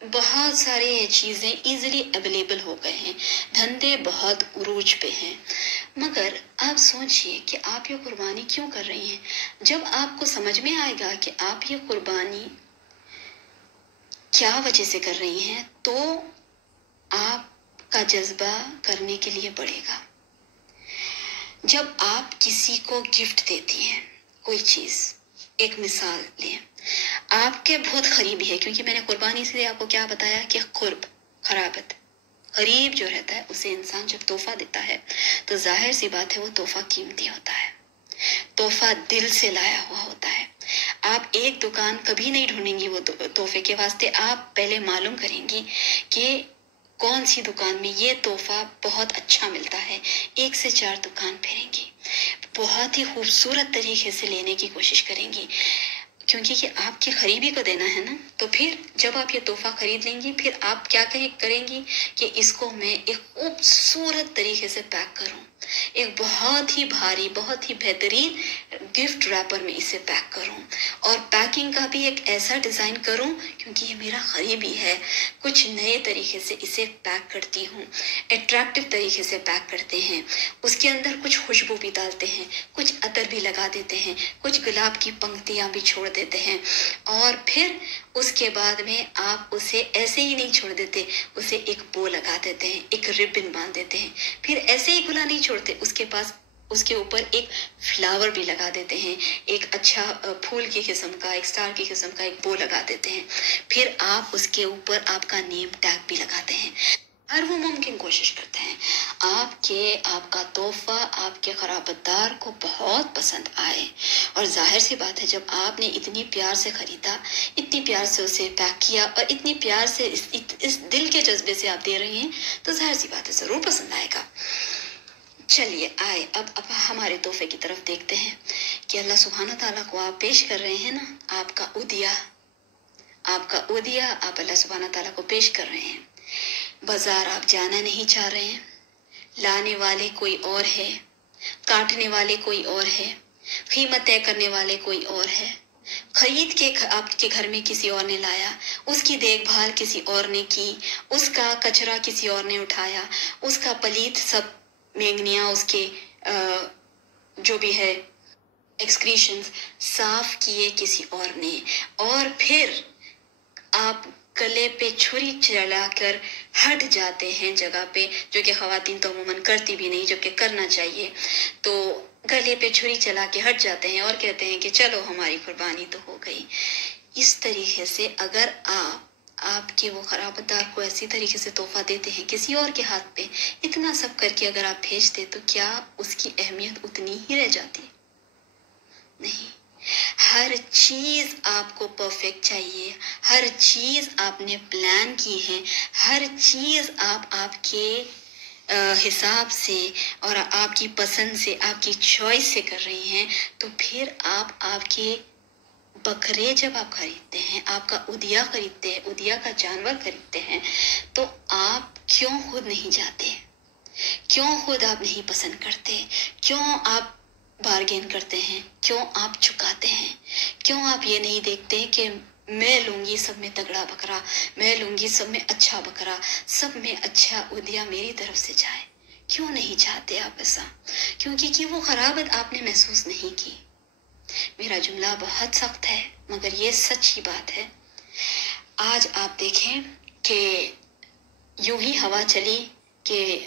بہت سارے چیزیں ایزیلی اویلیبل ہو گئے ہیں، دھندے بہت عروج پہ ہیں، مگر آپ سوچئے کہ آپ یہ قربانی کیوں کر رہی ہیں؟ جب آپ کو سمجھ میں آئے گا کہ آپ یہ قربانی کیا وجہ سے کر رہی ہیں تو آپ کا جذبہ کرنے کے لیے بڑھے گا۔ جب آپ کسی کو گفٹ دیتی ہیں کوئی چیز، ایک مثال لیں، آپ کے بہت قریبی ہے، کیونکہ میں نے قربانی سے آپ کو کیا بتایا کہ قرب، قرابت، قریب جو رہتا ہے اسے انسان جب تحفہ دیتا ہے تو ظاہر سی بات ہے وہ تحفہ قیمتی ہوتا ہے، تحفہ دل سے لایا ہوا ہوتا ہے۔ آپ ایک دکان کبھی نہیں ڈھونڈیں گی وہ تحفے کے واسطے، آپ پہلے معلوم کریں گی کہ کون سی دکان میں یہ تحفہ بہت اچھا ملتا ہے، 1 سے 4 دکان پھریں گی، بہت ہی خوبصورت طریقے سے لینے کی کوشش کریں گی، کیونکہ یہ آپ کی قریبی کو دینا ہے نا۔ تو پھر جب آپ یہ تحفہ خرید لیں گی، پھر آپ کیا کریں گی کہ اس کو میں ایک خوبصورت طریقے سے پیک کروں، ایک بہت ہی بھاری، بہت ہی بہترین گفٹ ریپر میں اسے پیک کروں، اور پیکنگ کا بھی ایک ایسا ڈیزائن کروں کیونکہ یہ میرا قریبی ہے، کچھ نئے طریقے سے اسے پیک کرتی ہوں، اٹریکٹیو طریقے سے پیک کرتے ہیں، اس کے اندر کچھ خوشبو بھی ڈالتے ہیں، کچھ عطر بھی لگا دیتے ہیں، کچھ گلاب کی پنکتیاں بھی چھوڑ دیتے ہیں، اور پھر اس کے بعد میں آپ اسے ایسے ہی نہیں چھوڑ دیتے، اسے ایک بو لگا دیتے ہیں، ایک ربن باندھ دیتے ہیں، پھر ایسے ہی کھلا نہیں چھوڑتے، اس کے اوپر ایک فلاور بھی لگا دیتے ہیں، ایک اچھا پھول کی قسم کا، ایک سٹار کی قسم کا ایک بو لگا دیتے ہیں، پھر آپ اس کے اوپر آپ کا نیم ٹیگ بھی لگاتے ہیں، ہر وہ ممکن کوشش کرتے ہیں آپ کا تحفہ آپ کے قرابت دار کو بہت پسند آئے، اور ظاہر سی بات ہے جب آپ نے اتنی پیار سے خریدا، اتنی پیار سے اسے پیک کیا، اور اتنی پیار سے اس دل کے جذبے سے آپ دے رہی ہیں تو ظاہر سی بات ہے ضرور پسند آئے گا۔ چلیے آئے اب ہمارے تحفے کی طرف دیکھتے ہیں کہ اللہ سبحانہ تعالیٰ کو آپ پیش کر رہے ہیں نا، آپ کا عدیہ آپ اللہ سبحانہ تعالیٰ کو پیش کر رہے ہیں۔ بازار آپ جانا نہیں چاہ رہے ہیں، لانے والے کوئی اور ہے، کاٹنے والے کوئی اور ہے، قیمت طے کرنے والے کوئی اور ہے، خرید کے آپ کے گھر میں کسی اور نے لایا، اس کی دیکھ بھال کسی اور نے کی، اس کا کچرا کسی اور نے اٹھایا، اس کا پلیت سب مینگنیاں، اس کے جو بھی ہے ایکسکریشنز صاف کیے کسی اور نے، اور پھر آپ گلے پہ چھری چلا کر ہٹ جاتے ہیں جگہ پہ، جو کہ خواتین تو عموماً کرتی بھی نہیں، جو کہ کرنا چاہیے، تو گلے پہ چھری چلا کے ہٹ جاتے ہیں اور کہتے ہیں کہ چلو ہماری قربانی تو ہو گئی۔ اس طریقے سے اگر آپ کے وہ قرابت دار کو ایسی طریقے سے تحفہ دیتے ہیں کسی اور کے ہاتھ پہ، اتنا سب کر کے اگر آپ بھیجتے تو کیا اس کی اہمیت اتنی ہی رہ جاتی؟ نہیں، ہر چیز آپ کو پرفیکٹ چاہیے، ہر چیز آپ نے پلان کی ہے، ہر چیز آپ کے حساب سے اور آپ کی پسند سے، آپ کی چوائس سے کر رہی ہیں، تو پھر آپ کے بکرے جب آپ خریدتے ہیں، آپ کا عدیہ خریدتے ہیں، عدیہ کا جانور خریدتے ہیں، تو آپ کیوں خود نہیں جاتے؟ کیوں خود آپ نہیں پسند کرتے؟ کیوں آپ بارگین کرتے ہیں؟ کیوں آپ چکاتے ہیں؟ کیوں آپ یہ نہیں دیکھتے کہ میں لوں گی سب میں تگڑا بکرا، میں لوں گی سب میں اچھا بکرا، سب میں اچھا عدیہ میری طرف سے جائے؟ کیوں نہیں چاہتے آپ ایسا؟ کیونکہ وہ خرابت آپ نے محسوس نہیں کی۔ میرا جملہ بہت سخت ہے مگر یہ سچی بات ہے۔ آج آپ دیکھیں کہ یوں ہی ہوا چلی کہ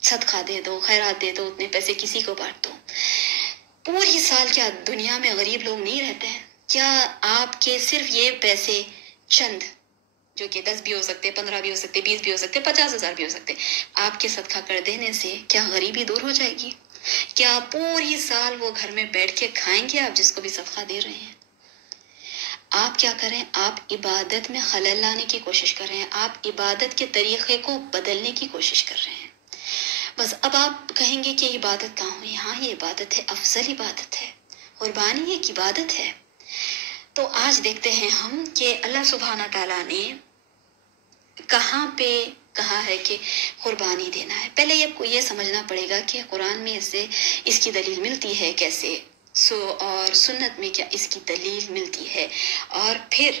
صدقہ دے دو، خیرات دے دو، اتنے پیسے کسی کو بانٹ دو۔ پوری سال کیا دنیا میں غریب لوگ نہیں رہتے ہیں؟ کیا آپ کے صرف یہ پیسے چند، جو کہ 10 بھی ہو سکتے، 15 بھی ہو سکتے، 20 بھی ہو سکتے، 50,000 بھی ہو سکتے، آپ کے صدقہ کر دینے سے کیا غریبی دور ہو جائے گی؟ کیا پوری سال وہ گھر میں بیٹھ کے کھائیں گے آپ جس کو بھی صدقہ دے رہے ہیں؟ آپ کیا کریں؟ آپ عبادت میں خلل لانے کی کوشش کر رہے ہیں، آپ عبادت کے طریقے کو بدلنے کی کوشش کر رہے ہیں۔ بس اب آپ کہیں گے کہ عبادت کہاں ہوئی؟ ہاں یہ عبادت ہے، افضل عبادت ہے، قربانی ایک عبادت ہے۔ تو آج دیکھتے ہیں ہم کہ اللہ سبحانہ تعالیٰ نے کہاں پہ کہا ہے کہ قربانی دینا ہے۔ پہلے یہ سمجھنا پڑے گا کہ قرآن میں اس کی دلیل ملتی ہے کیسے، اور سنت میں کیا اس کی دلیل ملتی ہے، اور پھر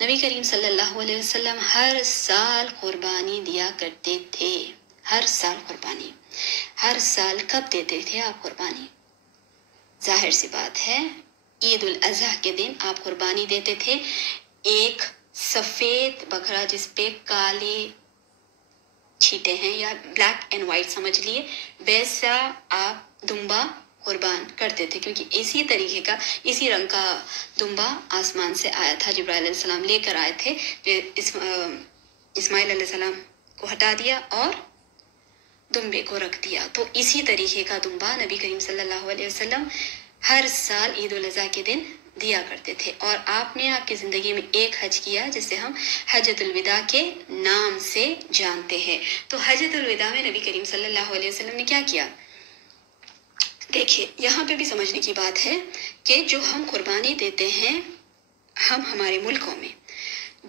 نبی کریم صلی اللہ علیہ وسلم ہر سال قربانی دیا کرتے تھے، ہر سال قربانی. ہر سال کب دیتے تھے آپ قربانی؟ ظاہر سی بات ہے عید الاضحیٰ کے دن آپ قربانی دیتے تھے. ایک سفید بکرا جس پہ کالے چھیٹے ہیں یا بلیک اینڈ وائٹ سمجھ لیے، ویسا آپ دمبا قربان کرتے تھے، کیونکہ اسی طریقے کا اسی رنگ کا دمبا آسمان سے آیا تھا. جبرائیل علیہ السلام لے کر آئے تھے، جو اسماعیل علیہ السلام کو ہٹا دیا اور دمبے کو رکھ دیا. تو اسی طریقے کا دمبا نبی کریم صلی اللہ علیہ وسلم ہر سال عید الاضحیٰ کے دن دیا کرتے تھے. اور آپ نے آپ کی زندگی میں ایک حج کیا جسے ہم حجۃ الوداع کے نام سے جانتے ہیں. تو حجۃ الوداع میں نبی کریم صلی اللہ علیہ وسلم نے کیا کیا؟ دیکھیے یہاں پہ بھی سمجھنے کی بات ہے کہ جو ہم قربانی دیتے ہیں، ہم ہمارے ملکوں میں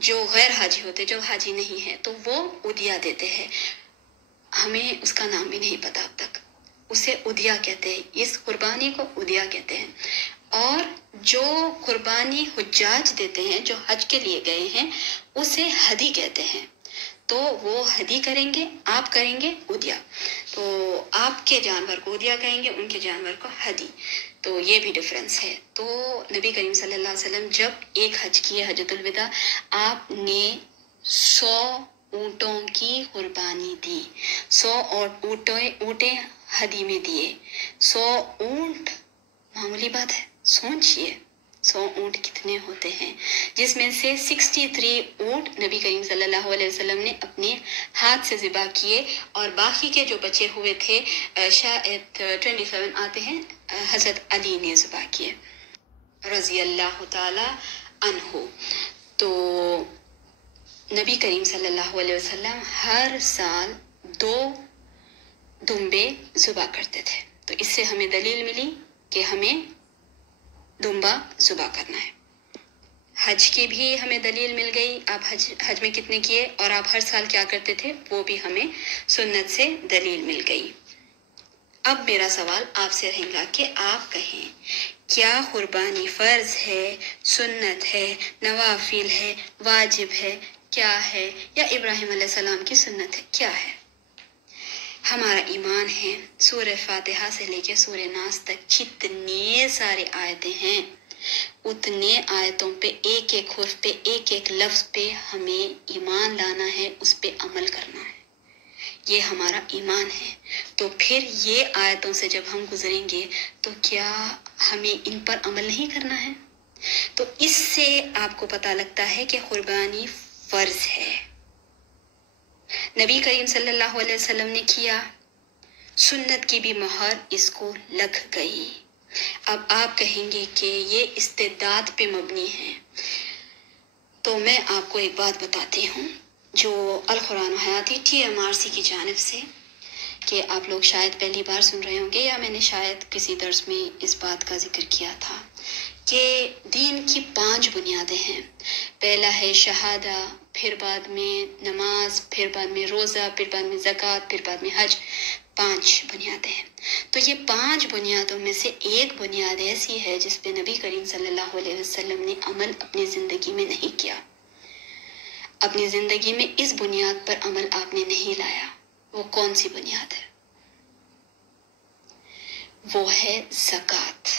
جو غیر حاجی ہوتے، جو حاجی نہیں ہے، تو وہ ادیا دیتے ہیں. ہمیں اس کا نام بھی نہیں پتا اب تک. اسے ادیا کہتے ہیں، اس قربانی کو ادیا کہتے ہیں. اور جو قربانی حجاج دیتے ہیں، جو حج کے لیے گئے ہیں، اسے ہدی کہتے ہیں. تو وہ ہدی کریں گے، آپ کریں گے ادیا. تو آپ کے جانور کو ادیا کہیں گے، ان کے جانور کو ہدی. تو یہ بھی ڈفرینس ہے. تو نبی کریم صلی اللہ علیہ وسلم جب ایک حج کیے حجۃ الوداع، آپ نے 100 اونٹوں کی قربانی دی. 100 اونٹیں ہدی میں دیے. 100 اونٹ معمولی بات ہے، سوچئے 100 اونٹ کتنے ہوتے ہیں، جس میں سے 63 اونٹ نبی کریم صلی اللہ علیہ وسلم نے اپنے ہاتھ سے ذبح کیے، اور باقی کے جو بچے ہوئے تھے شاید 27 آتے ہیں، حضرت علی نے ذبح کیے رضی اللہ تعالی عنہ. تو نبی کریم صلی اللہ علیہ وسلم ہر سال 2 دمبے ذبح کرتے تھے. تو اس سے ہمیں دلیل ملی کہ ہمیں دمبا ذبح کرنا ہے. حج کی بھی ہمیں دلیل مل گئی، آپ حج میں کتنے کیے اور آپ ہر سال کیا کرتے تھے، وہ بھی ہمیں سنت سے دلیل مل گئی. اب میرا سوال آپ سے رہے گا کہ آپ کہیں کیا قربانی فرض ہے، سنت ہے، نوافل ہے، واجب ہے، کیا ہے، یا ابراہیم علیہ السلام کی سنت ہے، کیا ہے؟ ہمارا ایمان ہے سورہ فاتحہ سے لے کے سورہ ناس تک جتنے سارے آیتیں ہیں، اتنے آیتوں پہ ایک ایک حرف پہ ایک ایک لفظ پہ ہمیں ایمان لانا ہے، اس پہ عمل کرنا ہے. یہ ہمارا ایمان ہے. تو پھر یہ آیتوں سے جب ہم گزریں گے تو کیا ہمیں ان پر عمل نہیں کرنا ہے؟ تو اس سے آپ کو پتہ لگتا ہے کہ قربانی فرض ہے. نبی کریم صلی اللہ علیہ وسلم نے کیا، سنت کی بھی مہر اس کو لگ گئی. اب آپ کہیں گے کہ یہ استعداد پہ مبنی ہے، تو میں آپ کو ایک بات بتاتی ہوں جو القرآن و حیاتی TMRC کی جانب سے، کہ آپ لوگ شاید پہلی بار سن رہے ہوں گے، یا میں نے شاید کسی درس میں اس بات کا ذکر کیا تھا کہ دین کی 5 بنیادیں ہیں. پہلا ہے شہادہ، پھر بعد میں نماز، پھر بعد میں روزہ، پھر بعد میں زکوٰۃ، پھر بعد میں حج. 5 بنیادیں ہیں. تو یہ 5 بنیادوں میں سے ایک بنیاد ایسی ہے جس پہ نبی کریم صلی اللہ علیہ وسلم نے عمل اپنی زندگی میں نہیں کیا. اپنی زندگی میں اس بنیاد پر عمل آپ نے نہیں لایا. وہ کون سی بنیاد ہے؟ وہ ہے زکوٰۃ.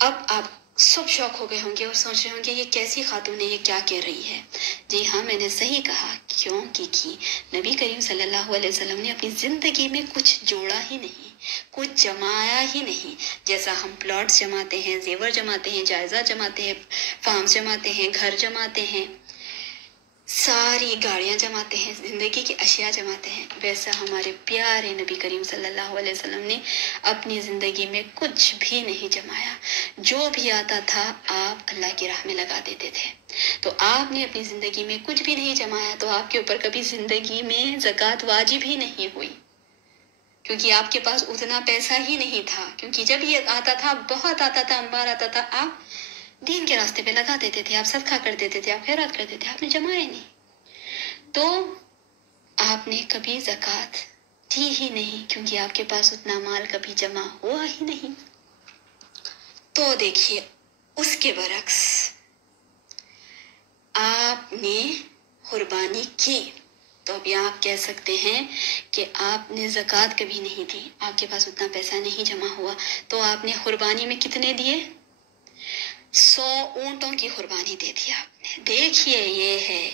اب آپ سب شوق ہو گئے ہوں گے اور سوچ رہے ہوں گے یہ کیسی خاتون ہے، یہ کیا کہہ رہی ہے؟ جی ہاں، میں نے صحیح کہا. کیوں کی نبی کریم صلی اللہ علیہ وسلم نے اپنی زندگی میں کچھ جوڑا ہی نہیں، کچھ جمایا ہی نہیں. جیسا ہم پلاٹس جماتے ہیں، زیور جماتے ہیں، جائزہ جماتے ہیں، فارم جماتے ہیں، گھر جماتے ہیں، ساری گاڑیاں جماتے ہیں، زندگی کی اشیاء جماتے ہیں، ویسا ہمارے پیارے نبی کریم صلی اللہ علیہ وسلم نے اپنی زندگی میں کچھ بھی نہیں جمایا. جو بھی آتا تھا آپ اللہ کی راہ میں لگا دیتے تھے. تو آپ نے اپنی زندگی میں کچھ بھی نہیں جمایا، تو آپ کے اوپر کبھی زندگی میں زکوٰۃ واجب ہی نہیں ہوئی، کیونکہ آپ کے پاس اتنا پیسہ ہی نہیں تھا. کیونکہ جب یہ آتا تھا، بہت آتا تھا، انبار آتا تھا، آپ دین کے راستے پہ لگا دیتے تھے، آپ صدقہ کر دیتے تھے، آپ خیرات کر دیتے تھے، آپ نے جمایا نہیں. تو آپ نے کبھی زکوٰۃ دی ہی نہیں، کیونکہ آپ کے پاس اتنا مال کبھی جمع ہوا ہی نہیں. تو دیکھیے اس کے برعکس آپ نے قربانی کی تو اب یہاں آپ کہہ سکتے ہیں کہ آپ نے زکوٰۃ کبھی نہیں دی، آپ کے پاس اتنا پیسہ نہیں جمع ہوا، تو آپ نے قربانی میں کتنے دیے؟ 100 اونٹوں کی قربانی دے دی آپ نے۔ دیکھیے یہ ہے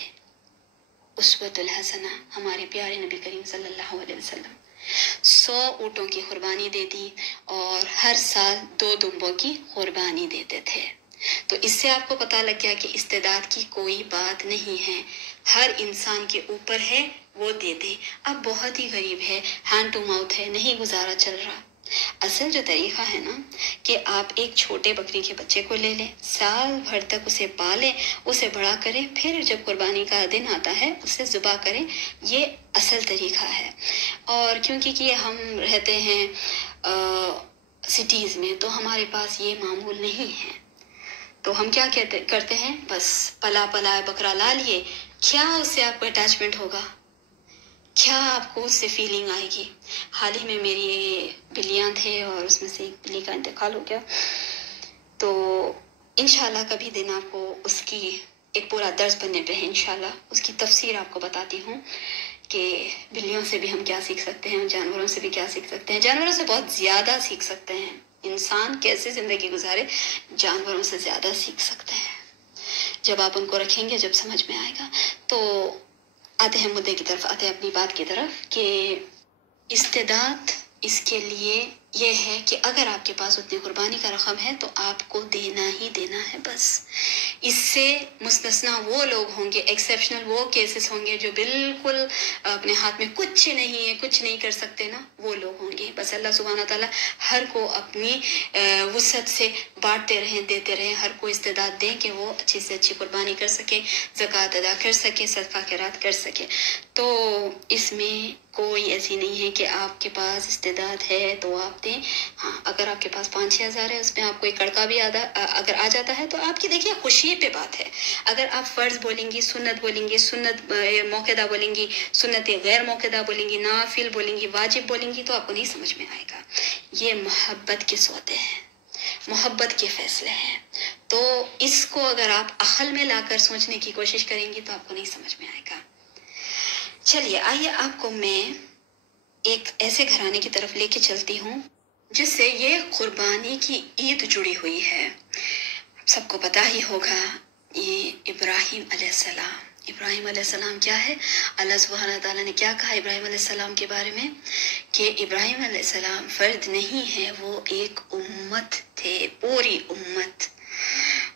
اسوۃ الحسنہ، ہمارے پیارے نبی کریم صلی اللہ علیہ وسلم 100 اونٹوں کی قربانی دے دی اور ہر سال 2 دمبوں کی قربانی دیتے تھے۔ تو اس سے آپ کو پتہ لگ گیا کہ استعداد کی کوئی بات نہیں ہے، ہر انسان کے اوپر ہے وہ دے دے۔ اب بہت ہی غریب ہے، ہینڈ ٹو ماؤتھ ہے، نہیں گزارا چل رہا۔ اصل جو طریقہ ہے نا کہ آپ ایک چھوٹے بکری کے بچے کو لے لیں، سال بھر تک اسے پالیں، اسے بڑا کریں، پھر جب قربانی کا دن آتا ہے اسے ذبح کریں، یہ اصل طریقہ ہے۔ اور کیونکہ کہ ہم رہتے ہیں سٹیز میں تو ہمارے پاس یہ معمول نہیں ہے، تو ہم کیا کرتے ہیں، بس پلا بکرا لا لیے، کیا اس سے آپ کو اٹیچمنٹ ہوگا، کیا آپ کو اس سے فیلنگ آئے گی؟ حال ہی میں میری بلیاں تھے اور اس میں سے ایک بلی کا انتقال ہو گیا، تو انشاءاللہ کبھی دن آپ کو اس کی ایک پورا درس بننے پہ ہے، انشاءاللہ اس کی تفسیر آپ کو بتاتی ہوں کہ بلیوں سے بھی ہم کیا سیکھ سکتے ہیں، جانوروں سے بھی کیا سیکھ سکتے ہیں، جانوروں سے بہت زیادہ سیکھ سکتے ہیں، انسان کیسے زندگی گزارے جانوروں سے زیادہ سیکھ سکتے ہیں، جب آپ ان کو رکھیں گے جب سمجھ میں آئے گا۔ تو آتے ہیں مدعے کی طرف، آتے ہیں اپنی بات کی طرف کہ استعداد اس کے لیے یہ ہے کہ اگر آپ کے پاس اتنی قربانی کا رقم ہے تو آپ کو دینا ہی دینا ہے بس۔ اس سے مستثنا وہ لوگ ہوں گے، ایکسیپشنل وہ کیسز ہوں گے جو بالکل اپنے ہاتھ میں کچھ نہیں ہے، کچھ نہیں کر سکتے نا، وہ لوگ ہوں گے۔ بس اللہ سبحانہ تعالیٰ ہر کو اپنی وسعت سے بانٹتے رہیں، دیتے رہیں، ہر کو استعداد دیں کہ وہ اچھی سے اچھی قربانی کر سکے، زکوٰۃ ادا کر سکے، صدقہ خیرات کر سکے۔ تو اس میں کوئی ایسی نہیں ہے کہ آپ کے پاس استعداد ہے تو آپ دیں۔ ہاں اگر آپ کے پاس 5-6 ہزار ہے، اس میں آپ کو ایک کڑکا بھی اگر آ جاتا ہے تو آپ کی دیکھیے خوشی پہ بات ہے۔ اگر آپ فرض بولیں گی، سنت بولیں گی، سنت موقعہ بولیں گی، سنت غیر موقعہ بولیں گی، نافل بولیں گی، واجب بولیں گی، تو آپ کو نہیں سمجھ میں آئے گا۔ یہ محبت کے سوتے ہیں، محبت کے فیصلے ہیں، تو اس کو اگر آپ عقل میں لا کر سوچنے کی کوشش کریں گی تو آپ کو نہیں سمجھ میں آئے گا۔ چلیے آئیے آپ کو میں ایک ایسے گھرانے کی طرف لے کے چلتی ہوں جس سے یہ قربانی کی عید جڑی ہوئی ہے۔ سب کو پتہ ہی ہوگا یہ ابراہیم علیہ السلام۔ ابراہیم علیہ السلام کیا ہے؟ اللہ سبحانہ تعالیٰ نے کیا کہا ابراہیم علیہ السلام کے بارے میں کہ ابراہیم علیہ السلام فرد نہیں ہے، وہ ایک امت تھے، پوری امت۔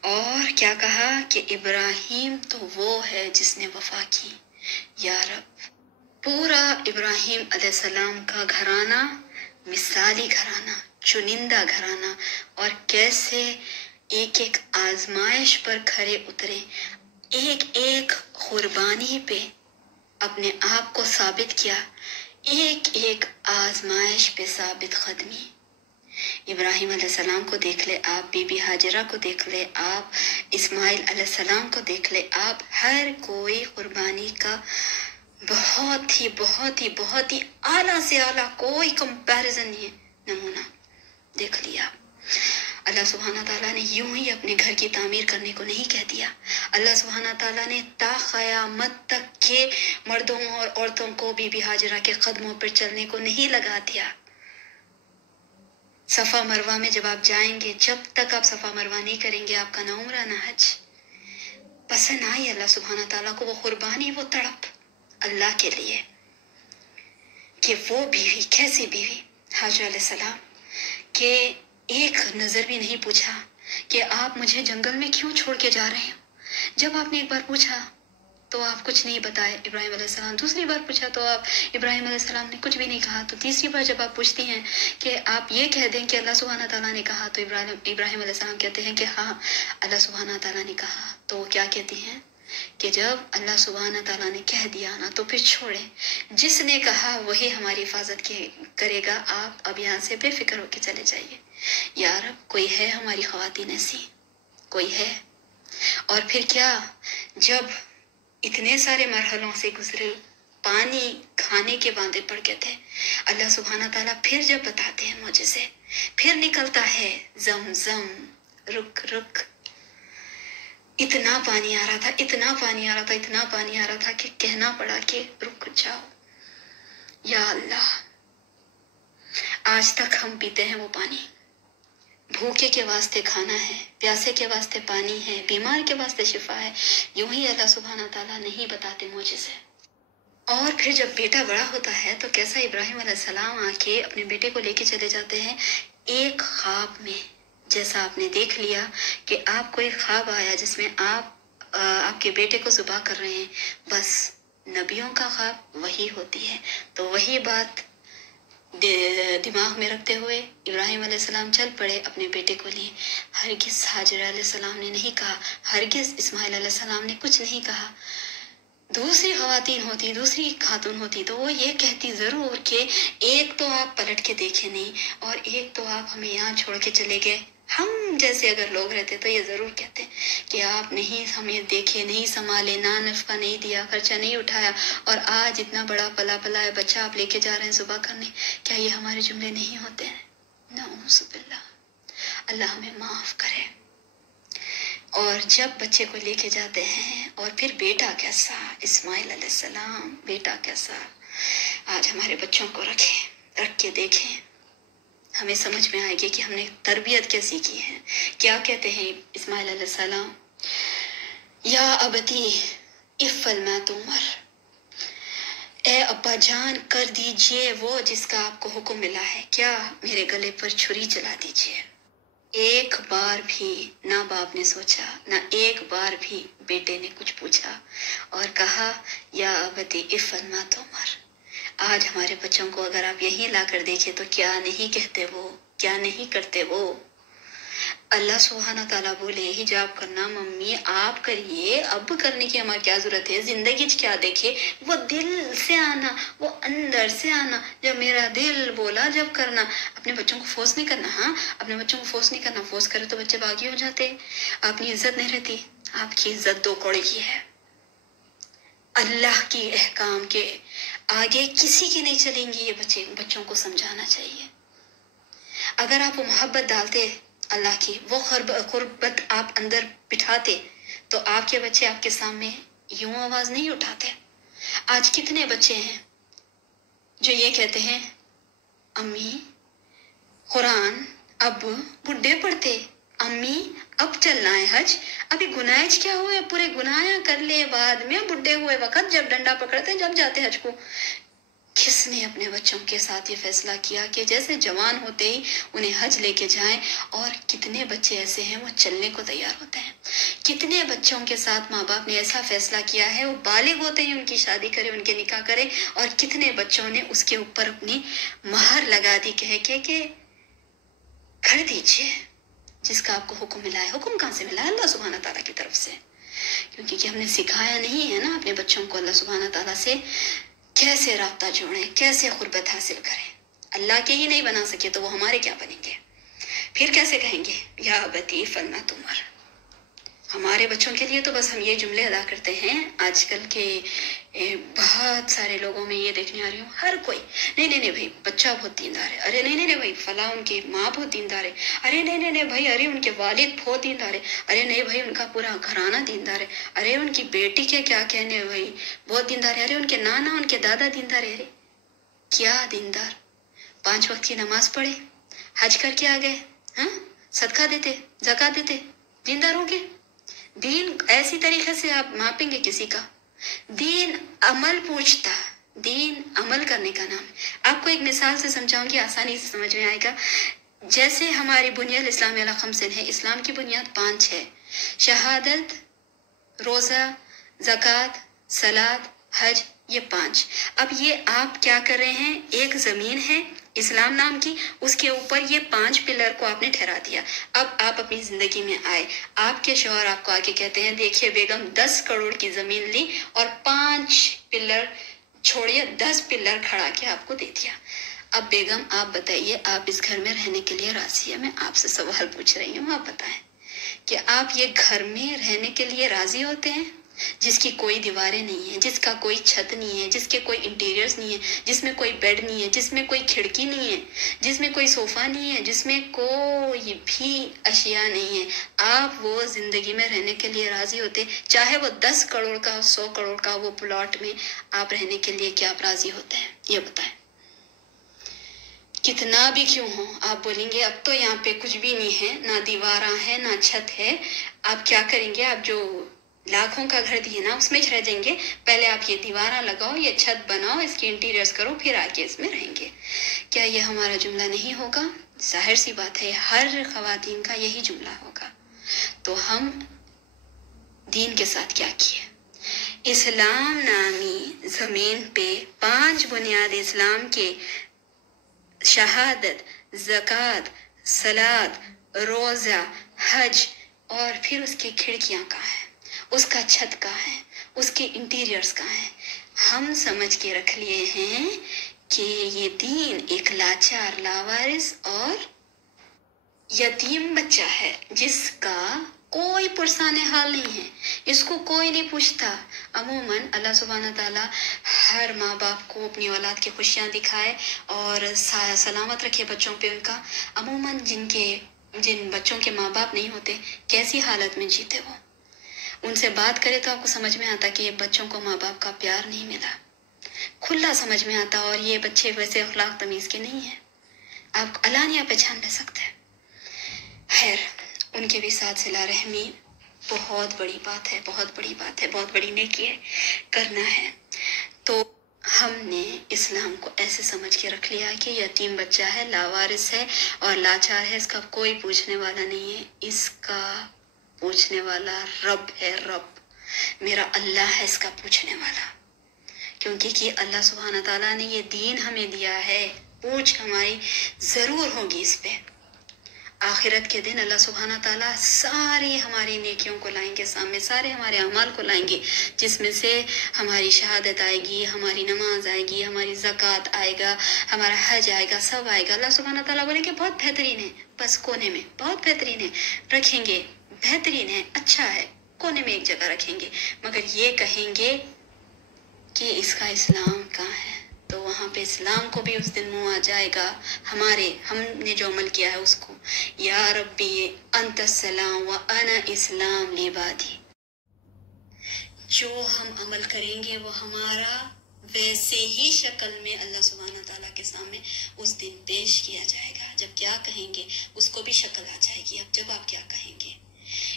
اور کیا کہا کہ ابراہیم تو وہ ہے جس نے وفا کی۔ یا رب، پورا ابراہیم علیہ السلام کا گھرانہ مثالی گھرانہ، چنندہ گھرانہ، اور کیسے ایک ایک آزمائش پر کھرے اترے، ایک ایک قربانی پہ اپنے آپ کو ثابت کیا، ایک ایک آزمائش پہ ثابت قدمی۔ ابراہیم علیہ السلام کو دیکھ لے آپ، بی بی ہاجرہ کو دیکھ لے آپ، اسماعیل علیہ السلام کو دیکھ لے آپ، ہر کوئی قربانی کا بہت ہی اعلیٰ سے اعلیٰ، کوئی کمپیریزن نہیں ہے، نمونہ دیکھ لیا۔ اللہ سبحانہ تعالیٰ نے یوں ہی اپنے گھر کی تعمیر کرنے کو نہیں کہہ دیا۔ اللہ سبحانہ تعالیٰ نے تا قیامت تک کے مردوں اور عورتوں کو بی بی ہاجرہ کے قدموں پر چلنے کو نہیں لگا دیا۔ صفا مروہ میں جب آپ جائیں گے، جب تک آپ صفا مروہ نہیں کریں گے آپ کا نہ عمرہ نہ حج۔ پسند آئی اللہ سبحانہ تعالیٰ کو وہ قربانی، وہ تڑپ اللہ کے لیے کہ وہ بیوی، کیسی بیوی حاجرہ علیہ السلام، کہ ایک نظر بھی نہیں پوچھا کہ آپ مجھے جنگل میں کیوں چھوڑ کے جا رہے ہیں۔ جب آپ نے ایک بار پوچھا تو آپ کچھ نہیں بتائے ابراہیم علیہ السلام، دوسری بار پوچھا تو آپ ابراہیم علیہ السلام نے کچھ بھی نہیں کہا، تو تیسری بار جب آپ پوچھتی ہیں کہ آپ یہ کہہ دیں کہ اللہ سبحانہ تعالیٰ نے کہا، تو ابراہیم علیہ السلام کہتے ہیں کہ ہاں اللہ سبحانہ تعالیٰ نے کہا۔ تو وہ کیا کہتی ہیں کہ جب اللہ سبحانہ تعالیٰ نے کہہ دیا نا تو پھر چھوڑیں، جس نے کہا وہی ہماری حفاظت کرے گا، آپ اب یہاں سے بے فکر ہو کے چلے جائیے۔ یا رب، کوئی ہے ہماری خواتین ایسی؟ کوئی ہے؟ اور پھر کیا، جب اتنے سارے مرحلوں سے گزرے، پانی کھانے کے باندے پڑ گئے تھے، اللہ سبحانہ تعالیٰ پھر جب بتاتے ہیں معجزے، پھر نکلتا ہے زم زم، رک رک، اتنا پانی آ رہا تھا، اتنا پانی آ رہا تھا، اتنا پانی آ رہا تھا کہ کہنا پڑا کہ رک جاؤ یا اللہ، آج تک ہم پیتے ہیں وہ پانی، بھوکے کے واسطے کھانا ہے، پیاسے کے واسطے پانی ہے، بیمار کے واسطے شفا ہے، یوں ہی اللہ سبحانہ تعالیٰ نہیں بتاتے معجزے۔ اور پھر جب بیٹا بڑا ہوتا ہے تو کیسا ابراہیم علیہ السلام آ کے اپنے بیٹے کو لے کے چلے جاتے ہیں ایک خواب میں، جیسا آپ نے دیکھ لیا کہ آپ کو ایک خواب آیا جس میں آپ کے بیٹے کو ذبح کر رہے ہیں، بس نبیوں کا خواب وہی ہوتی ہے۔ تو وہی بات دماغ میں رکھتے ہوئے ابراہیم علیہ السلام چل پڑے اپنے بیٹے کو لیے۔ ہرگز حاجرہ علیہ السلام نے نہیں کہا، ہرگز اسماعیل علیہ السلام نے کچھ نہیں کہا۔ دوسری خواتین ہوتی، دوسری خاتون ہوتی تو وہ یہ کہتی ضرور کہ ایک تو آپ پلٹ کے دیکھے نہیں، اور ایک تو آپ ہمیں یہاں چھوڑ کے چلے گئے۔ ہم جیسے اگر لوگ رہتے تو یہ ضرور کہتے کہ آپ نہیں ہمیں دیکھے، نہیں سنبھالے، نفقہ نہیں دیا، خرچہ نہیں اٹھایا، اور آج اتنا بڑا پلا پلا ہے بچہ آپ لے کے جا رہے ہیں ذبح کرنے۔ کیا یہ ہمارے جملے نہیں ہوتے ہیں؟ نعوذ باللہ، اللہ ہمیں معاف کرے۔ اور جب بچے کو لے کے جاتے ہیں، اور پھر بیٹا کیسا، اسماعیل علیہ السلام، بیٹا کیسا، آج ہمارے بچوں کو رکھ کے دیکھیں، ہمیں سمجھ میں آئے گی کہ ہم نے تربیت کیسی کی ہے۔ کیا کہتے ہیں اسماعیل علیہ السلام؟ یا ابتی افعل ما تؤمر، اے ابا جان کر دیجئے وہ جس کا آپ کو حکم ملا ہے، کیا میرے گلے پر چھری چلا دیجئے۔ ایک بار بھی نہ باپ نے سوچا، نہ ایک بار بھی بیٹے نے کچھ پوچھا، اور کہا یا ابتی افعل ما تؤمر۔ آج ہمارے بچوں کو اگر آپ یہیں لا کر دیکھیں تو کیا نہیں کہتے وہ، کیا نہیں کرتے وہ۔ اللہ سبحانہ تعالیٰ بولے حجاب کرنا ممی آپ کریے، اب کرنے کی ہماری کیا ضرورت ہے، زندگی کیا دیکھے، وہ دل سے آنا، وہ اندر سے آنا، جب میرا دل بولا جب کرنا۔ اپنے بچوں کو فورس نہیں کرنا، ہاں اپنے بچوں کو فورس نہیں کرنا، فورس کرے تو بچے باغی ہو جاتے، اپنی عزت نہیں رہتی۔ آپ کی عزت دو کوڑے کی ہے، اللہ کی احکام کے آگے کسی کی نہیں چلیں گی، یہ بچوں کو سمجھانا چاہیے۔ اگر آپ وہ محبت ڈالتے اللہ کی، وہ قربت آپ اندر بٹھاتے تو آپ کے بچے آپ کے سامنے یوں آواز نہیں اٹھاتے۔ آج کتنے بچے ہیں جو یہ کہتے ہیں امی قرآن اب بڈھے پڑھتے، امی اب چلنا ہے حج، ابھی گناہ کیا ہوئے، پورے گناہ کر لے بعد میں بڈھے ہوئے وقت جب ڈنڈا پکڑتے جب جاتے حج کو۔ کس نے اپنے بچوں کے ساتھ یہ فیصلہ کیا کہ جیسے جوان ہوتے ہی انہیں حج لے کے جائیں؟ اور کتنے بچے ایسے ہیں وہ چلنے کو تیار ہوتے ہیں، کتنے بچوں کے ساتھ ماں باپ نے ایسا فیصلہ کیا ہے وہ بالغ ہوتے ہی ان کی شادی کرے، ان کے نکاح کرے، اور کتنے بچوں نے اس کے اوپر اپنی مہر لگا دی کہہ کے کہ کر دیجئے جس کا آپ کو حکم ملا ہے۔ حکم کہاں سے ملا ہے؟ اللہ سبحانہ تعالیٰ کی طرف سے، کیونکہ ہم نے سکھایا نہیں ہے نا اپنے بچوں کو اللہ سبحانہ تعالیٰ سے کیسے رابطہ جوڑیں، کیسے قربت حاصل کریں۔ اللہ کے ہی نہیں بنا سکے تو وہ ہمارے کیا بنیں گے؟ پھر کیسے کہیں گے یا ابتی افعل ما تؤمر؟ ہمارے بچوں کے لیے تو بس ہم یہ جملے ادا کرتے ہیں۔ آج کل کے بہت سارے لوگوں میں یہ دیکھنے آ رہی ہوں، ہر کوئی نہیں بھائی بچہ بہت دیندار ہے، ارے نہیں بھائی فلاں ان کی ماں بہت دیندار ہے، ارے نہیں بھائی، ارے ان کے والد بہت دیندار ہے، ارے نہیں بھائی ان کا پورا گھرانہ دیندار ہے، ارے ان کی بیٹی کے کیا کہنے بھائی بہت دیندار ہے، ارے ان کے نانا ان کے دادا دیندار ہے۔ ارے کیا دیندار؟ 5 وقت کی نماز پڑھے، حج کر کے آ گئے، ہاں صدقہ دیتے، زکوٰۃ دیتے، دیندار ہوں گے؟ دین ایسی طریقے سے آپ ماپیں گے کسی کا؟ دین عمل پوچھتا، دین عمل کرنے کا نام ہے۔ آپ کو ایک مثال سے سمجھاؤں گی، آسانی سے سمجھ میں آئے گا۔ جیسے ہماری بنیاد اسلام علی خمس ہے، اسلام کی بنیاد 5 ہے، شہادت، روزہ، زکوٰۃ، صلاۃ، حج، یہ 5۔ اب یہ آپ کیا کر رہے ہیں؟ ایک زمین ہے اسلام نام کی، اس کے اوپر یہ 5 پلر کو آپ نے ٹھہرا دیا۔ اب آپ اپنی زندگی میں آئے، آپ کے شوہر آپ کو آگے کہتے ہیں دیکھیے بیگم 10 کروڑ کی زمین لی اور 5 پلر چھوڑیے، 10 پلر کھڑا کے آپ کو دے دیا۔ اب بیگم آپ بتائیے آپ اس گھر میں رہنے کے لیے راضی ہے؟ میں آپ سے سوال پوچھ رہی ہوں، آپ بتائیں کہ آپ یہ گھر میں رہنے کے لیے راضی ہوتے ہیں؟ جس کی کوئی دیواریں نہیں ہیں، جس کا کوئی چھت نہیں ہے، جس کے کوئی انٹیریئرز نہیں ہے، جس میں کوئی بیڈ نہیں ہے، جس میں کوئی کھڑکی نہیں ہے، جس میں کوئی صوفہ نہیں ہے، جس میں کوئی بھی اشیاء نہیں ہے، آپ وہ زندگی میں رہنے کے لیے راضی ہوتے؟ چاہے وہ 10 کروڑ کا 100 کروڑ کا وہ پلاٹ میں آپ رہنے کے لیے کیا آپ راضی ہوتے ہیں؟ یہ بتائیں۔ کتنا بھی کیوں ہو، آپ بولیں گے اب تو یہاں پہ کچھ بھی نہیں ہے، نہ دیواراں ہے نہ چھت ہے، آپ کیا کریں گے؟ آپ جو لاکھوں کا گھر دیے نا اس میں رہ جائیں گے؟ پہلے آپ یہ دیواراں لگاؤ، یہ چھت بناؤ، اس کی انٹیریئرز کرو، پھر آگے اس میں رہیں گے۔ کیا یہ ہمارا جملہ نہیں ہوگا؟ ظاہر سی بات ہے ہر خواتین کا یہی جملہ ہوگا۔ تو ہم دین کے ساتھ کیا کیے؟ اسلام نامی زمین پہ 5 بنیاد اسلام کے شہادت، زکوٰۃ، صلاۃ، روزہ، حج، اور پھر اس کی کھڑکیاں کہاں ہیں، اس کا چھت کہاں ہے، اس کے انٹیریئرز کہاں ہیں؟ ہم سمجھ کے رکھ لیے ہیں کہ یہ دین ایک لاچار، لاوارث اور یتیم بچہ ہے جس کا کوئی پرسان حال نہیں ہے، اس کو کوئی نہیں پوچھتا۔ عموماً اللہ سبحانہ تعالیٰ ہر ماں باپ کو اپنی اولاد کی خوشیاں دکھائے اور سلامت رکھے بچوں پہ ان کا۔ عموماً جن بچوں کے ماں باپ نہیں ہوتے، کیسی حالت میں جیتے وہ، ان سے بات کرے تو آپ کو سمجھ میں آتا کہ یہ بچوں کو ماں باپ کا پیار نہیں ملا، کھلا سمجھ میں آتا، اور یہ بچے ویسے اخلاق تمیز کے نہیں ہیں، آپ علانیہ پہچان لے سکتے ہیں۔ خیر، ان کے بھی ساتھ صلہ رحمی بہت بڑی بات ہے، بہت بڑی بات ہے، بہت بڑی نیکی ہے، کرنا ہے۔ تو ہم نے اسلام کو ایسے سمجھ کے رکھ لیا کہ یتیم بچہ ہے، لاوارث ہے اور لاچار ہے، اس کا کوئی پوچھنے والا نہیں ہے، اس کا پوچھنے والا رب ہے، رب میرا اللہ ہے اس کا پوچھنے والا، کیونکہ کہ اللہ سبحانہ تعالیٰ نے یہ دین ہمیں دیا ہے، پوچھ ہماری ضرور ہوگی اس پہ۔ آخرت کے دن اللہ سبحانہ تعالیٰ ساری ہماری نیکیوں کو لائیں گے سامنے، سارے ہمارے اعمال کو لائیں گے، جس میں سے ہماری شہادت آئے گی، ہماری نماز آئے گی، ہماری زکوٰۃ آئے گا، ہمارا حج آئے گا، سب آئے گا۔ اللہ سبحانہ تعالیٰ بولیں گے بہت بہترین ہے، بس کونے میں بہت بہترین ہے، رکھیں گے، بہترین ہے، اچھا ہے، کونے میں ایک جگہ رکھیں گے، مگر یہ کہیں گے کہ اس کا اسلام کہاں ہے؟ تو وہاں پہ اسلام کو بھی اس دن منہ آ جائے گا، ہم نے جو عمل کیا ہے اس کو، یا ربی انت السلام و انا اسلام لعبادی، جو ہم عمل کریں گے وہ ہمارا ویسے ہی شکل میں اللہ سبحانہ تعالیٰ کے سامنے اس دن پیش کیا جائے گا۔ جب کیا کہیں گے اس کو بھی شکل آ جائے گی، اب جب آپ کیا کہیں گے،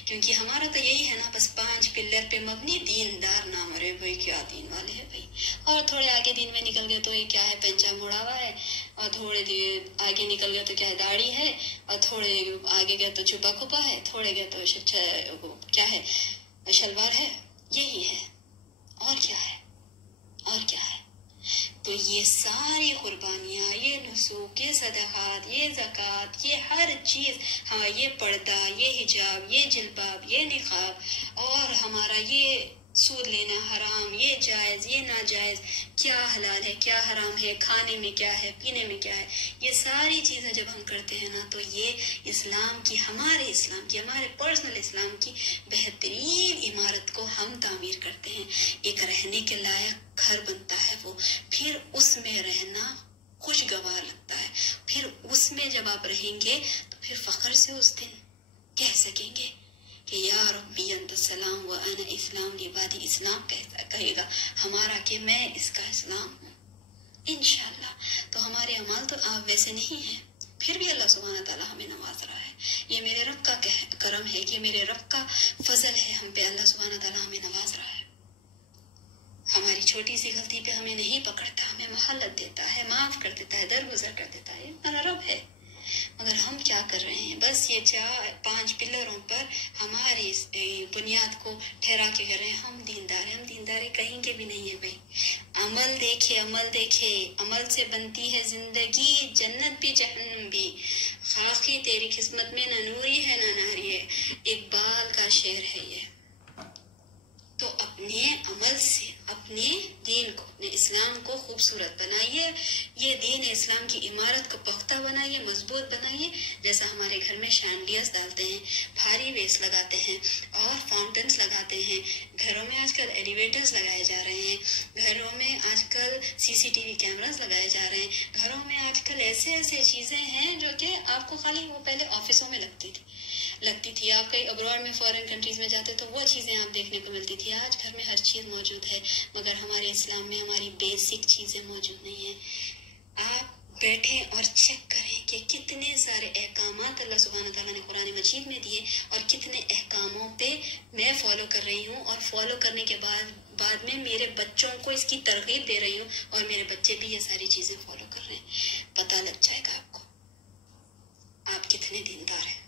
کیونکہ ہمارا تو یہی ہے نا، بس 5 پلر پہ مبنی دیندار نام، ارے بھائی کیا دین والے ہیں بھائی، اور تھوڑے آگے دین میں نکل گئے تو یہ کیا ہے، پنچا مڑا ہوا ہے، اور تھوڑے آگے نکل گئے تو کیا ہے، داڑھی ہے، اور تھوڑے آگے گئے تو چھپا کھپا ہے، تھوڑے گئے تو کیا ہے، شلوار ہے، یہی ہے، اور کیا ہے، اور کیا ہے؟ تو یہ ساری قربانیاں، یہ نسک، یہ صدقات، یہ زکوٰۃ، یہ ہر چیز، ہاں یہ پردہ، یہ حجاب، یہ جلباب، یہ نقاب، اور ہمارا یہ سود لینا حرام، یہ جائز، یہ ناجائز، کیا حلال ہے کیا حرام ہے، کھانے میں کیا ہے، پینے میں کیا ہے، یہ ساری چیزیں جب ہم کرتے ہیں نا تو یہ اسلام کی، ہمارے اسلام کی، ہمارے پرسنل اسلام کی بہترین عمارت کو ہم تعمیر کرتے ہیں، ایک رہنے کے لائق گھر بنتا ہے وہ، پھر اس میں رہنا خوشگوار لگتا ہے، پھر اس میں جب آپ رہیں گے تو پھر فخر سے اس دن کہہ سکیں گے کہ یا ربی انت السلام و انا اسلام لعبادی، اسلام کہے گا ہمارا کہ میں اس کا اسلام ہوں انشاءاللہ۔ تو ہمارے اعمال تو آپ ویسے نہیں ہیں، پھر بھی اللہ سبحانہ تعالیٰ ہمیں نواز رہا ہے، یہ میرے رب کا کرم ہے، یہ میرے رب کا فضل ہے ہم پہ، اللہ سبحانہ تعالیٰ ہمیں نواز رہا ہے، ہماری چھوٹی سی غلطی پہ ہمیں نہیں پکڑتا، ہمیں مہلت دیتا ہے، معاف کر دیتا ہے، درگزر کر دیتا ہے، ہمارا رب ہے۔ مگر ہم کیا کر رہے ہیں؟ بس یہ 5 پلروں پر ہماری بنیاد کو ٹھہرا کے کر رہے ہیں، ہم دیندار ہیں، ہم دینداری کہیں گے بھی نہیں ہے بھائی۔ عمل دیکھے، عمل دیکھے، عمل سے بنتی ہے زندگی، جنت بھی جہنم بھی، خاکی تیری قسمت میں نہ نوری ہے نہ ناری ہے، اقبال کا شعر ہے یہ۔ تو اپنے عمل سے، اپنے دین کو، اپنے اسلام کو خوبصورت بنائیے، یہ دین اسلام کی عمارت کو پختہ بنائیے، مضبوط بنائیے. جیسا ہمارے گھر میں شینڈلیئرز ڈالتے ہیں، بھاری ویس لگاتے ہیں اور فاؤنٹنس لگاتے ہیں. گھروں میں آج کل ایلیویٹرز لگائے جا رہے ہیں، گھروں میں آج کل CCTV کیمراز لگائے جا رہے ہیں. گھروں میں آج کل ایسے چیزیں ہیں جو کہ آپ کو خالی وہ پہلے آفسوں میں لگتی تھی. آپ کہیں ابراڈ میں فورن کنٹریز میں جاتے تو وہ چیزیں آپ دیکھنے کو ملتی تھی. آج گھر میں ہر چیز موجود ہے، مگر ہمارے اسلام میں ہماری بیسک چیزیں موجود نہیں ہیں. آپ بیٹھیں اور چیک کریں کہ کتنے سارے احکامات اللہ سبحانہ تعالیٰ نے قرآن مجید میں دیے اور کتنے احکاموں پہ میں فالو کر رہی ہوں، اور فالو کرنے کے بعد میں میرے بچوں کو اس کی ترغیب دے رہی ہوں، اور میرے بچے بھی یہ ساری چیزیں فالو کر رہے ہیں. پتہ لگ جائے گا آپ کو آپ کتنے دیندار ہیں.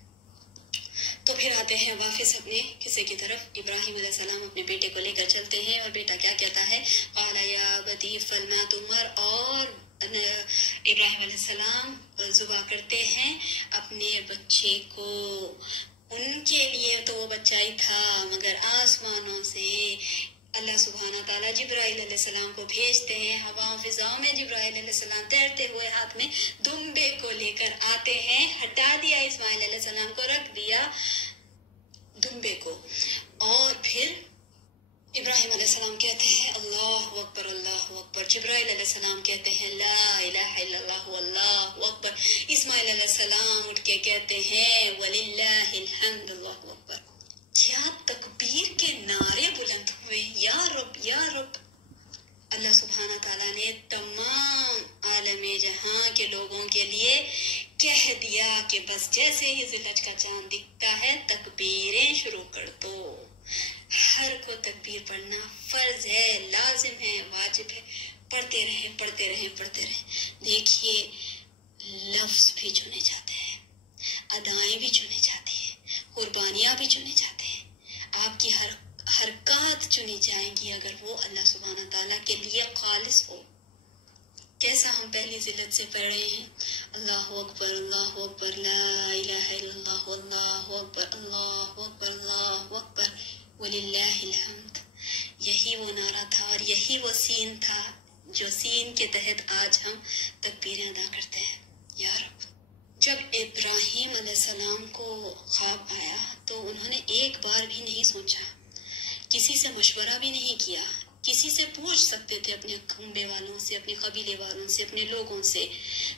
تو پھر آتے ہیں واپس اپنے قصے کی طرف. ابراہیم علیہ السلام اپنے بیٹے کو لے کر چلتے ہیں، اور بیٹا کیا کہتا ہے؟ قال یا ابتی افعل ما تؤمر. اور ابراہیم علیہ السلام ذبح کرتے ہیں اپنے بچے کو. ان کے لیے تو وہ بچہ ہی تھا، مگر آسمانوں سے اللہ سبحانہ تعالیٰ جبرائیل علیہ السلام کو بھیجتے ہیں. ہواؤں فضاؤں میں جبرائیل علیہ السلام تیرتے ہوئے ہاتھ میں دمبے کو لے کر آتے ہیں. ہٹا دیا اسماعیل علیہ السلام کو، رکھ دیا دمبے کو. اور پھر ابراہیم علیہ السلام کہتے ہیں اللہ اکبر اللہ اکبر. جبرائیل علیہ السلام کہتے ہیں لا الہ الا اللہ اللہ اکبر. اسماعیل علیہ السلام اٹھ کے کہتے ہیں وللہ الحمد اللہ اکبر. کیا تکبیر کے نعرے بلند ہوئے، یا رب یا رب. اللہ سبحانہ تعالیٰ نے تمام عالم جہاں کے لوگوں کے لیے کہہ دیا کہ بس جیسے ہی ذوالحج کا چاند دکھتا ہے تکبیریں شروع کر دو. ہر کو تکبیر پڑھنا فرض ہے، لازم ہے، واجب ہے. پڑھتے رہیں پڑھتے رہیں پڑھتے رہیں. دیکھیے لفظ بھی چنے جاتے ہیں، ادائیں بھی چنے جاتی ہیں، قربانیاں بھی چنے جاتے ہیں. آپ کی ہر حرکات چنی جائیں گی اگر وہ اللہ سبحانہ تعالیٰ کے لیے خالص ہو. کیسا ہم پہلی ذلت سے پڑھ رہے ہیں اللہ اکبر اللہ اکبر لا الہ الا اللہ اللہ اکبر اللہ اکبر اللہ اکبر وللہ الحمد. یہی وہ نعرہ تھا اور یہی وہ سین تھا جو سین کے تحت آج ہم تکبیریں ادا کرتے ہیں. یا رب. جب ابراہیم علیہ السلام کو خواب آیا تو انہوں نے ایک بار بھی نہیں سوچا، کسی سے مشورہ بھی نہیں کیا. کسی سے پوچھ سکتے تھے، اپنے کنبے والوں سے، اپنے قبیلے والوں سے، اپنے لوگوں سے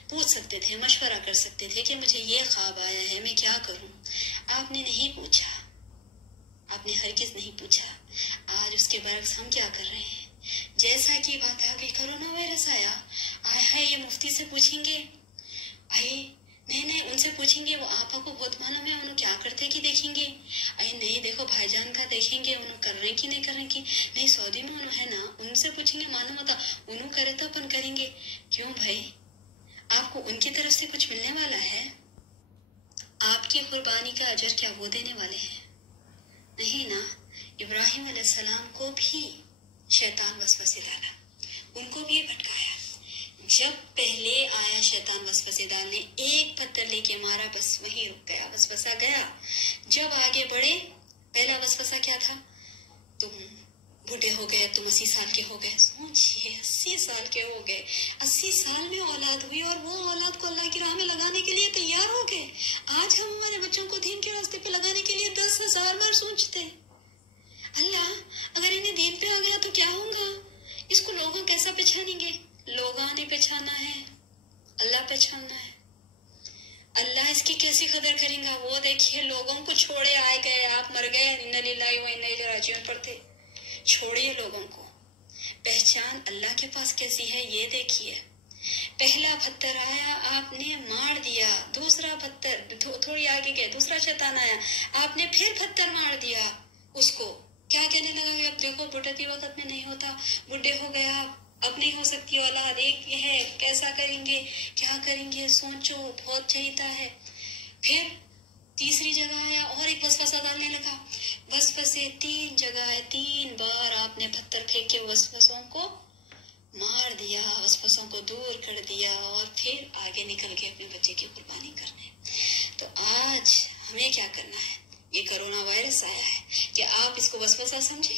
پوچھ سکتے تھے، مشورہ کر سکتے تھے کہ مجھے یہ خواب آیا ہے، میں کیا کروں. آپ نے نہیں پوچھا، آپ نے ہرگز نہیں پوچھا. آج اس کے برعکس ہم کیا کر رہے ہیں؟ جیسا کہ بات آ گئی کرونا وائرس آیا، آئے یہ مفتی سے پوچھیں گے، نہیں ان سے پوچھیں گے، وہ آپا کو بہت معلوم ہے انہوں کیا کرتے کہ دیکھیں گے. نہیں دیکھو بھائی جان کا دیکھیں گے انہوں کر رہے کہ نہیں کر رہے کہ نہیں، سعودی میں انہوں ہے نا، ان سے پوچھیں گے معلوم ہوتا، انہوں کرے تو اپن کریں گے. کیوں بھائی؟ آپ کو ان کی طرف سے کچھ ملنے والا ہے؟ آپ کی قربانی کا اجر کیا وہ دینے والے ہیں؟ نہیں نا. ابراہیم علیہ السلام کو بھی شیطان وسوسے ڈالا، ان کو بھی بھٹکایا. جب پہلے آیا شیطان وسوسے ڈالنے، ایک پتھر لے کے مارا، بس وہیں رک گیا، وسوسہ گیا. جب آگے بڑھے، پہلا وسوسہ کیا تھا؟ تم بوڑھے ہو گئے، تم 80 سال کے ہو گئے. سوچئے 80 سال کے ہو گئے، 80 سال میں اولاد ہوئی اور وہ اولاد کو اللہ کی راہ میں لگانے کے لیے تیار ہو گئے. آج ہم ہمارے بچوں کو دین کے راستے پہ لگانے کے لیے 10,000 بار سوچتے. اللہ اگر انہیں دین پہ آ گیا تو کیا ہوگا؟ اس کو لوگوں کیسا پہچانیں گے؟ لوگاں نے پہچانا ہے، اللہ پہچاننا ہے. اللہ اس کی کیسی قدر کریں گا؟ وہ دیکھیے لوگوں کو چھوڑے آئے گئے، آپ مر گئے، انا للہ و انا الیہ راجعون پڑھتے. چھوڑیے لوگوں کو، پہچان اللہ کے پاس کیسی ہے یہ دیکھیے. پہلا پتھر آیا، آپ نے مار دیا. دوسرا پتھر تھوڑی آگے گئے، دوسرا شیطان آیا، آپ نے پھر پتھر مار دیا. اس کو کیا کہنے لگا؟ اب دیکھو بڑھتی وقت میں نہیں ہوتا، بڈھے ہو گیا، اب نہیں ہو سکتی اولاد، ایک یہ ہے، کیسا کریں گے، کیا کریں گے، سوچو بہت چاہیتا ہے. پھر تیسری جگہ آیا اور ایک وسوسہ ڈالنے لگا. وسوسے 3 جگہ ہے، 3 بار آپ نے پتھر پھینک کے وسوسوں کو مار دیا، وسوسوں کو دور کر دیا، اور پھر آگے نکل کے اپنے بچے کی قربانی کرنے. تو آج ہمیں کیا کرنا ہے؟ یہ کرونا وائرس آیا ہے کہ آپ اس کو وسوسہ سمجھیں،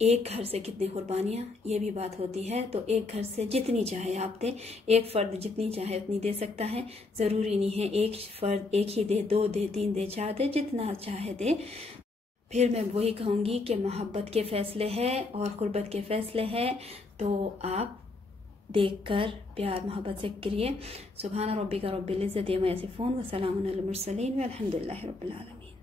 ایک گھر سے کتنی قربانیاں، یہ بھی بات ہوتی ہے. تو ایک گھر سے جتنی چاہے آپ دیں، ایک فرد جتنی چاہے اتنی دے سکتا ہے. ضروری نہیں ہے ایک فرد ایک ہی دے، 2 دے، 3 دے، 4 دے، جتنا چاہے دے. پھر میں وہی کہوں گی کہ محبت کے فیصلے ہے اور قربت کے فیصلے ہے، تو آپ دیکھ کر پیار محبت سے کریے. سبحان ربک رب العزت عما یصفون وسلام علی المرسلین والحمد للہ رب العالمین.